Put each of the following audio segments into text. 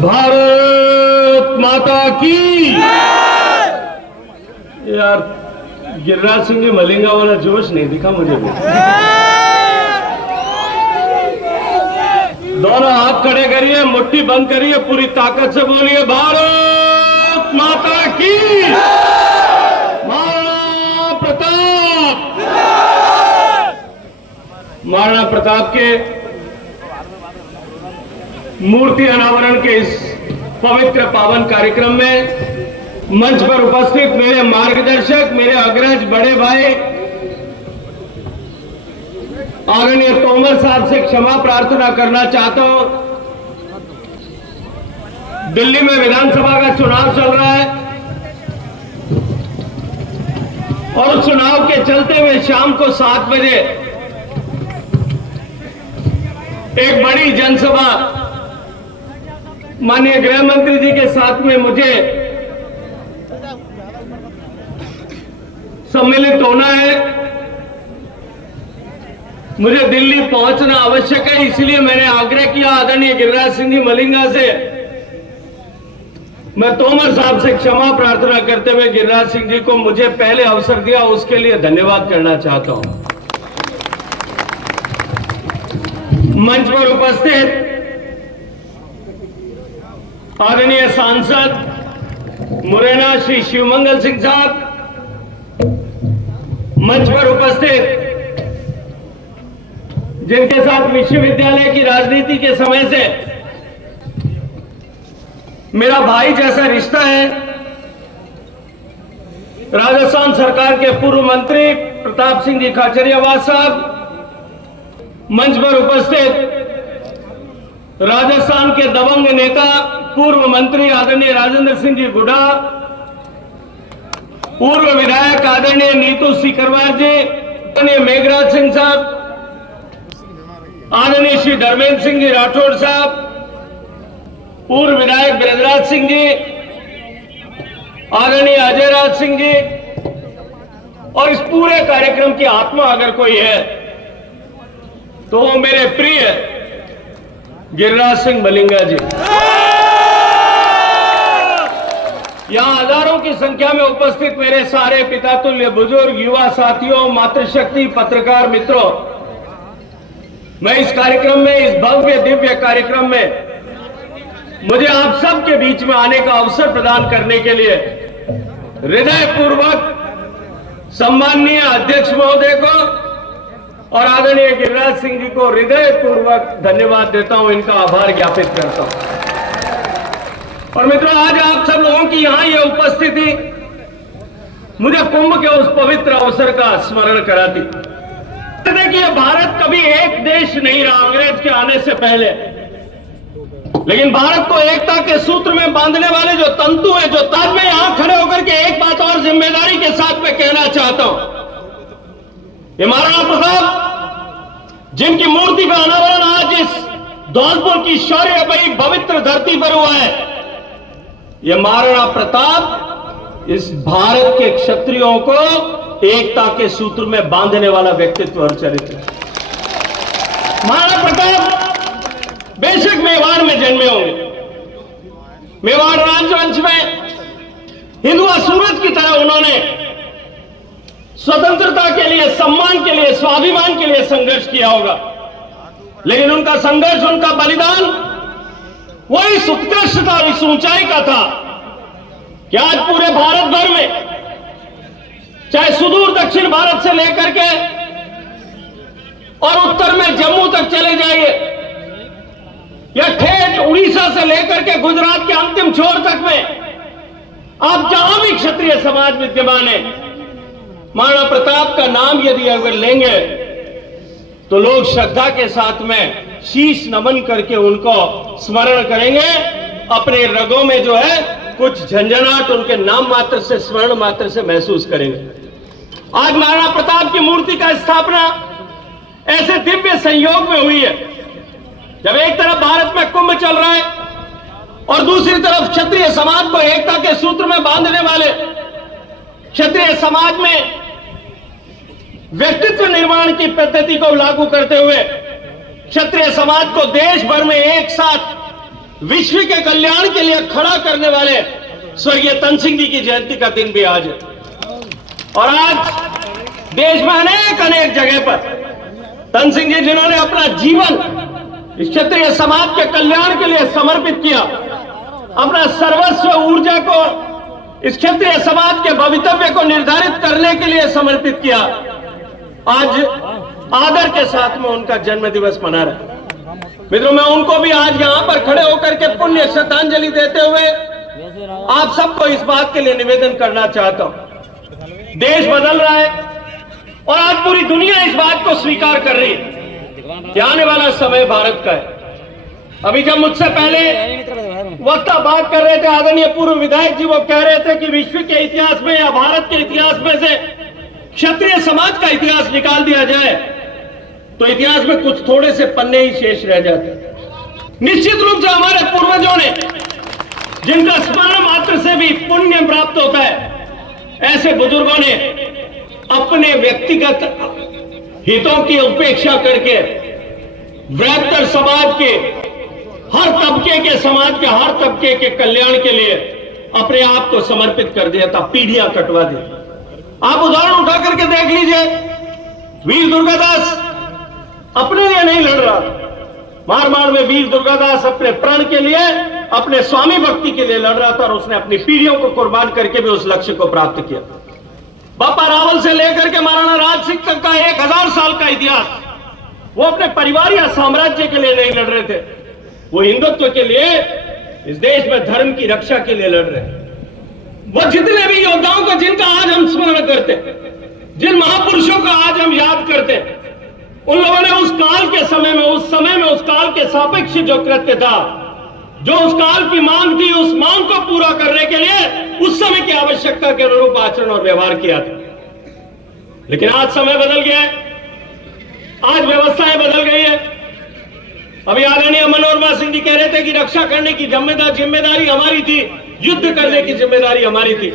भारत माता की। यार गिरिराज सिंह जी मलिंगा वाला जोश नहीं दिखा मुझे भी। दोनों हाथ खड़े करिए, मुट्ठी बंद करिए, पूरी ताकत से बोलिए भारत माता की। महाराणा प्रताप, महाराणा प्रताप के मूर्ति अनावरण के इस पवित्र पावन कार्यक्रम में मंच पर उपस्थित मेरे मार्गदर्शक, मेरे अग्रज बड़े भाई आदरणीय तोमर साहब से क्षमा प्रार्थना करना चाहता हूं। दिल्ली में विधानसभा का चुनाव चल रहा है और उस चुनाव के चलते हुए शाम को 7 बजे एक बड़ी जनसभा माननीय गृह मंत्री जी के साथ में मुझे सम्मिलित होना है। मुझे दिल्ली पहुंचना आवश्यक है, इसलिए मैंने आग्रह किया आदरणीय गिरिराज सिंह जी मलिंगा से। मैं तोमर साहब से क्षमा प्रार्थना करते हुए गिरिराज सिंह जी को मुझे पहले अवसर दिया उसके लिए धन्यवाद करना चाहता हूं। मंच पर उपस्थित आदरणीय सांसद मुरैना श्री शिवमंगल सिंह साहब, मंच पर उपस्थित जिनके साथ विश्वविद्यालय की राजनीति के समय से मेरा भाई जैसा रिश्ता है, राजस्थान सरकार के पूर्व मंत्री प्रताप सिंह जी खाचरियावास साहब, मंच पर उपस्थित राजस्थान के दबंग नेता पूर्व मंत्री आदरणीय राजेंद्र सिंह जी गुड्डा, पूर्व विधायक आदरणीय नीतू सीकरवार जी, आदरणीय मेघराज सिंह साहब, आदरणीय श्री धर्मेंद्र सिंह जी राठौड़ साहब, पूर्व विधायक ब्रजराज सिंह जी, आदरणीय अजय राज सिंह जी, और इस पूरे कार्यक्रम की आत्मा अगर कोई है तो वो मेरे प्रिय गिरिराज सिंह मलिंगा जी। यहां हजारों की संख्या में उपस्थित मेरे सारे पितातुल्य बुजुर्ग, युवा साथियों, मातृशक्ति, पत्रकार मित्रों, मैं इस कार्यक्रम में, इस भव्य दिव्य कार्यक्रम में मुझे आप सबके बीच में आने का अवसर प्रदान करने के लिए हृदयपूर्वक सम्माननीय अध्यक्ष महोदय को और आदरणीय गिरिराज सिंह जी को हृदयपूर्वक धन्यवाद देता हूं, इनका आभार ज्ञापित करता हूं। और मित्रों, आज आप सब लोगों की यहां ये उपस्थिति मुझे कुंभ के उस पवित्र अवसर का स्मरण कराती। देखिए, भारत कभी एक देश नहीं रहा अंग्रेज के आने से पहले, लेकिन भारत को एकता के सूत्र में बांधने वाले जो तंतु है, जो ताज में यहां खड़े होकर के एक बात और जिम्मेदारी के साथ में कहना चाहता हूं, ये महाराणा प्रताप जिनकी मूर्ति का अनावरण आज इस धौलपुर की शौर्यमयी पवित्र धरती पर हुआ है, ये महाराणा प्रताप इस भारत के क्षत्रियों को एकता के सूत्र में बांधने वाला व्यक्तित्व और चरित्र। महाराणा प्रताप बेशक मेवाड़ में जन्मे होंगे, मेवाड़ राजवंश में हिंदुआ सूरज की तरह उन्होंने स्वतंत्रता के लिए, सम्मान के लिए, स्वाभिमान के लिए संघर्ष किया होगा, लेकिन उनका संघर्ष, उनका बलिदान वो इस उत्कृष्टता और इस ऊंचाई का था कि आज पूरे भारत भर में, चाहे सुदूर दक्षिण भारत से लेकर के और उत्तर में जम्मू तक चले जाइए, या ठेठ उड़ीसा से लेकर के गुजरात के अंतिम छोर तक में, आप जहां भी क्षत्रिय समाज विद्यमान है, महाराणा प्रताप का नाम यदि अगर लेंगे तो लोग श्रद्धा के साथ में शीश नमन करके उनको स्मरण करेंगे। अपने रगों में जो है कुछ झंझनाहट उनके नाम मात्र से, स्मरण मात्र से महसूस करेंगे। आज महाराणा प्रताप की मूर्ति का स्थापना ऐसे दिव्य संयोग में हुई है, जब एक तरफ भारत में कुंभ चल रहा है और दूसरी तरफ क्षत्रिय समाज को एकता के सूत्र में बांधने वाले, क्षत्रिय समाज में व्यक्तित्व निर्माण की पद्धति को लागू करते हुए क्षत्रिय समाज को देश भर में एक साथ विश्व के कल्याण के लिए खड़ा करने वाले स्वर्गीय तन सिंह जी की जयंती का दिन भी आज है। और आज देश में अनेक जगह पर तन सिंह जी जिन्होंने अपना जीवन इस क्षत्रिय समाज के कल्याण के लिए समर्पित किया, अपना सर्वस्व ऊर्जा को इस क्षत्रिय समाज के भवितव्य को निर्धारित करने के लिए समर्पित किया, आज आदर के साथ में उनका जन्म दिवस मना रहे हैं। मित्रों, मैं उनको भी आज यहां पर खड़े होकर के पुण्य श्रद्धांजलि देते हुए आप सबको इस बात के लिए निवेदन करना चाहता हूं। देश बदल रहा है और आज पूरी दुनिया इस बात को स्वीकार कर रही है कि आने वाला समय भारत का है। अभी जब मुझसे पहले वक्ता बात कर रहे थे, आदरणीय पूर्व विधायक जी, वो कह रहे थे कि विश्व के इतिहास में या भारत के इतिहास में से क्षत्रिय समाज का इतिहास निकाल दिया जाए तो इतिहास में कुछ थोड़े से पन्ने ही शेष रह जाते। निश्चित रूप से हमारे पूर्वजों ने, जिनका स्मरण मात्र से भी पुण्य प्राप्त होता है, ऐसे बुजुर्गों ने अपने व्यक्तिगत हितों की उपेक्षा करके बृहत्तर समाज के हर तबके के, समाज के हर तबके के कल्याण के लिए अपने आप को समर्पित कर दिया था, पीढ़ियां कटवा दी। आप उदाहरण उठा करके देख लीजिए, वीर दुर्गादास अपने लिए नहीं लड़ रहा, मारवाड़ में वीर दुर्गादास अपने प्रण के लिए, अपने स्वामी भक्ति के लिए लड़ रहा था और उसने अपनी पीढ़ियों को कुर्बान करके भी उस लक्ष्य को प्राप्त किया। बापा रावल से लेकर के महाराणा राज सिंह तक का 1000 साल का इतिहास, वो अपने परिवार या साम्राज्य के लिए नहीं लड़ रहे थे, वो हिंदुत्व के लिए, इस देश में धर्म की रक्षा के लिए लड़ रहे हैं। वो जितने भी योद्धाओं को जिनका आज हम स्मरण करते, जिन महापुरुषों का आज हम याद करते, उन लोगों ने उस काल के समय में, उस काल के सापेक्ष जो कृत्य था, जो उस काल की मांग थी, उस मांग को पूरा करने के लिए उस समय की आवश्यकता के अनुरूप आचरण और व्यवहार किया था। लेकिन आज समय बदल गया है, आज व्यवस्थाएं बदल गई है। अभी आदरणीय मनोरमा सिंह जी कह रहे थे कि रक्षा करने की जिम्मेदारी हमारी थी, युद्ध करने की जिम्मेदारी हमारी थी।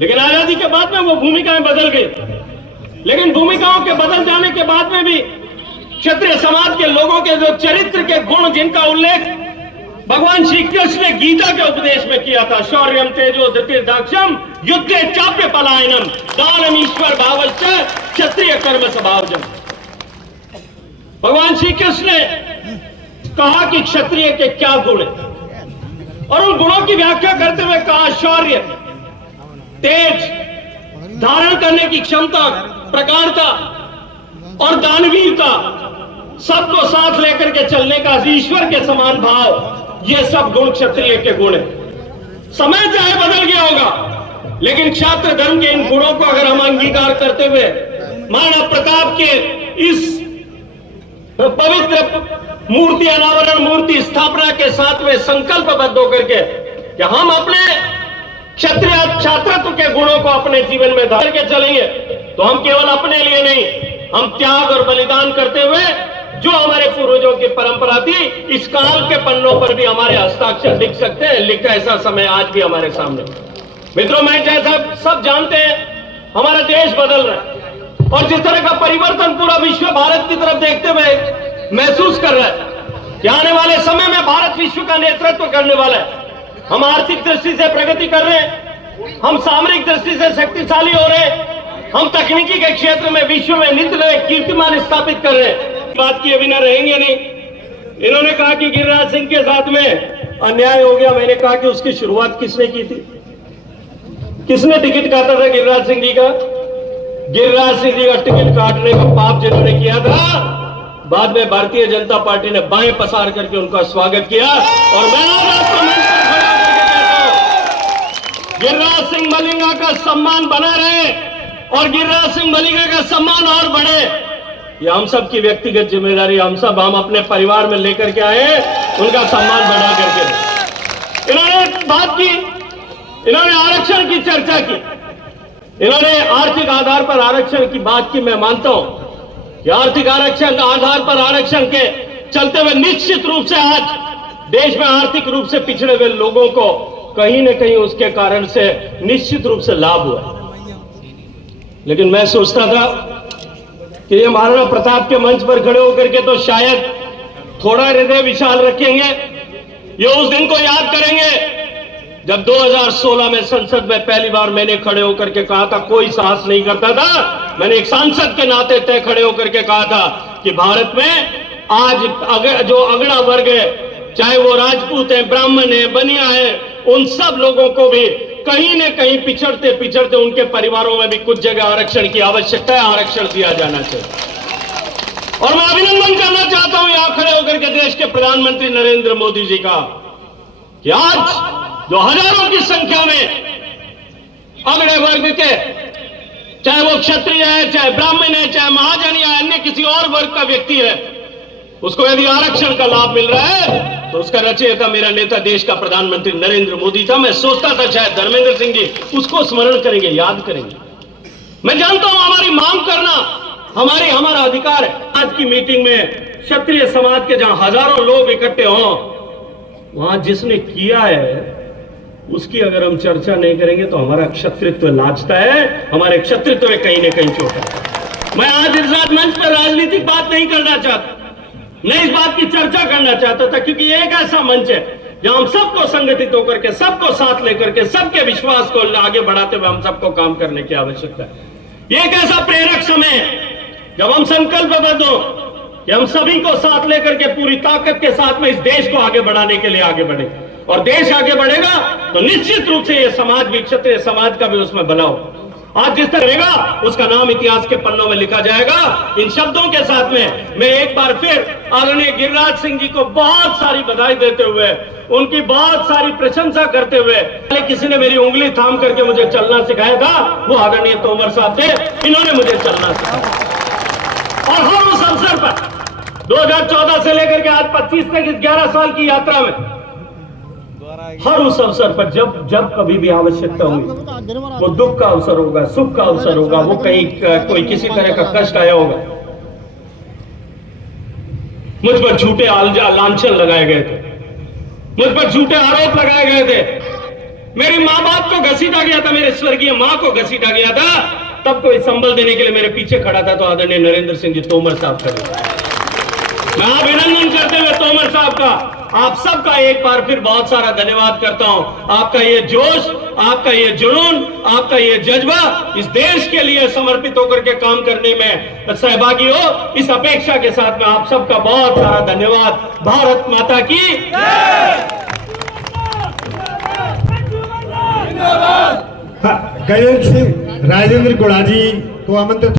लेकिन आजादी के बाद में वो भूमिकाएं बदल गई। लेकिन भूमिकाओं के बदल जाने के बाद में भी क्षत्रिय समाज के लोगों के जो चरित्र के गुण, जिनका उल्लेख भगवान श्री कृष्ण ने गीता के उपदेश में किया था, शौर्यम तेजो धृतिर्दाक्षम युद्धे चाप्य पलायनम दानम ईश्वर भावश्च क्षत्रिय कर्म स्वभावजम। भगवान श्री कृष्ण ने कहा कि क्षत्रिय के क्या गुण है, और उन गुणों की व्याख्या करते हुए कहा शौर्य, तेज, धारण करने की क्षमता, प्रगाढ़ता और दानवीरता, सबको साथ लेकर के चलने का ईश्वर के समान भाव, ये सब गुण क्षत्रिय के गुण है। समय चाहे बदल गया होगा, लेकिन क्षात्र धर्म के इन गुणों को अगर हम अंगीकार करते हुए महाराणा प्रताप के इस पवित्र मूर्ति अनावरण, मूर्ति स्थापना के साथ में संकल्पबद्ध होकर के कि हम अपने क्षत्रिय छात्रत्व के गुणों को अपने जीवन में धार के चलेंगे, तो हम केवल अपने लिए नहीं, हम त्याग और बलिदान करते हुए जो हमारे पूर्वजों की परंपरा थी, इस काल के पन्नों पर भी हमारे हस्ताक्षर लिख सकते हैं। लिखा ऐसा समय आज भी हमारे सामने। मित्रों, मैं जैसा सब जानते हैं, हमारा देश बदल रहा है और जिस तरह का परिवर्तन पूरा विश्व भारत की तरफ देखते हुए महसूस कर रहा है कि आने वाले समय में भारत विश्व का नेतृत्व करने वाला है। हम आर्थिक दृष्टि से प्रगति कर रहे हैं, हम सामरिक दृष्टि से शक्तिशाली हो रहे हैं, हम तकनीकी के क्षेत्र में विश्व में नित्य नए कीर्तिमान स्थापित कर रहे हैं। बात की अभी ना रहेंगे नहीं। इन्होंने कहा कि गिरिराज सिंह के साथ में अन्याय हो गया। मैंने कहा कि उसकी शुरुआत किसने की थी? किसने टिकट काटा था गिरिराज सिंह जी का? गिरिराज सिंह जी का टिकट काटने का पाप जिन्होंने किया था, बाद में भारतीय जनता पार्टी ने बाएं पसार करके उनका स्वागत किया। और मैं आज आपको मंच पर खड़ा करके कहता हूं, गिरिराज सिंह मलिंगा का सम्मान बना रहे और गिरिराज सिंह मलिंगा का सम्मान और बढ़े। ये हम सब की व्यक्तिगत जिम्मेदारी, हम अपने परिवार में लेकर के आए, उनका सम्मान बढ़ा करके। इन्होंने बात की, इन्होंने आरक्षण की चर्चा की, इन्होंने आर्थिक आधार पर आरक्षण की बात की। मैं मानता हूं कि आर्थिक आरक्षण आधार पर आरक्षण के चलते हुए निश्चित रूप से आज देश में आर्थिक रूप से पिछड़े हुए लोगों को कहीं न कहीं उसके कारण से निश्चित रूप से लाभ हुआ। लेकिन मैं सोचता था कि ये महाराणा प्रताप के मंच पर खड़े होकर के तो शायद थोड़ा हृदय विशाल रखेंगे। ये उस दिन को याद करेंगे जब 2016 में संसद में पहली बार मैंने खड़े होकर के कहा था, कोई साहस नहीं करता था, मैंने एक सांसद के नाते तय खड़े होकर के कहा था कि भारत में आज जो अगड़ा वर्ग है, चाहे वो राजपूत है, ब्राह्मण है, बनिया है, उन सब लोगों को भी कहीं न कहीं पिछड़ते पिछड़ते उनके परिवारों में भी कुछ जगह आरक्षण की आवश्यकता है, आरक्षण दिया जाना चाहिए। और मैं अभिनंदन करना चाहता हूं यहां खड़े होकर के देश के प्रधानमंत्री नरेंद्र मोदी जी का कि आज जो हजारों की संख्या में अगड़े वर्ग के, चाहे वो क्षत्रिय है, चाहे ब्राह्मण है, चाहे महाजन या अन्य किसी और वर्ग का व्यक्ति है, उसको यदि आरक्षण का लाभ मिल रहा है तो उसका रचयिता मेरा नेता देश का प्रधानमंत्री नरेंद्र मोदी था। मैं सोचता था शायद धर्मेंद्र सिंह जी उसको स्मरण करेंगे, याद करेंगे। मैं जानता हूं हमारी मांग करना हमारा अधिकार है। आज की मीटिंग में क्षत्रिय समाज के जहां हजारों लोग इकट्ठे हों, वहां जिसने किया है उसकी अगर हम चर्चा नहीं करेंगे तो हमारा क्षत्रित्व लाजता है, हमारे क्षत्रित्व में कहीं ना कहीं चोट है। मैं आज इस रात मंच पर राजनीतिक बात नहीं करना चाहता, मैं इस बात की चर्चा करना चाहता था, क्योंकि ये एक ऐसा मंच है जहां हम सबको संगठित होकर के, सबको साथ लेकर के, सबके विश्वास को आगे बढ़ाते हुए हम सबको काम करने की आवश्यकता है। ये एक ऐसा प्रेरक समय है जब हम संकल्पबद्ध हो कि हम सभी को साथ लेकर के पूरी ताकत के साथ में इस देश को आगे बढ़ाने के लिए आगे बढ़े, और देश आगे बढ़ेगा तो निश्चित रूप से ये समाज भी, क्षत्रिय समाज का भी उसमें भला हो। आज जिस तरह रहेगा उसका नाम इतिहास के पन्नों में लिखा जाएगा। इन शब्दों के साथ में मैं एक बार फिर आदरणीय गिरिराज सिंह जी को बहुत सारी बधाई देते हुए, उनकी बहुत सारी प्रशंसा करते हुए, किसी ने मेरी उंगली थाम करके मुझे चलना सिखाया था, वो आदरणीय तोमर साहब थे, इन्होंने मुझे चलना सिखाया। और हर उस अवसर पर 2014 से लेकर के आज 25 तक इस 11 साल की यात्रा में हर उस अवसर पर जब कभी भी आवश्यकता होगी, वो दुख का अवसर होगा, सुख का अवसर होगा, वो कहीं कोई किसी तरह का कष्ट आया होगा, मुझ पर झूठे लांछन लगाए गए थे, मुझ पर झूठे आरोप लगाए गए थे, मेरी मां बाप को घसीटा गया था, मेरे स्वर्गीय मां को घसीटा गया था, तब कोई संबल देने के लिए मेरे पीछे खड़ा था तो आदरणीय नरेंद्र सिंह जी तोमर साहब खड़े। मैं अभिनंदन करते हुए तोमर साहब का, आप सबका एक बार फिर बहुत सारा धन्यवाद करता हूं। आपका ये जोश, आपका ये जुनून, आपका ये जज्बा इस देश के लिए समर्पित होकर के काम करने में सहभागी हो, इस अपेक्षा के साथ में आप सबका बहुत सारा धन्यवाद। भारत माता की गजेंद्र सिंह राजेंद्र गुड़ाजी को आमंत्रित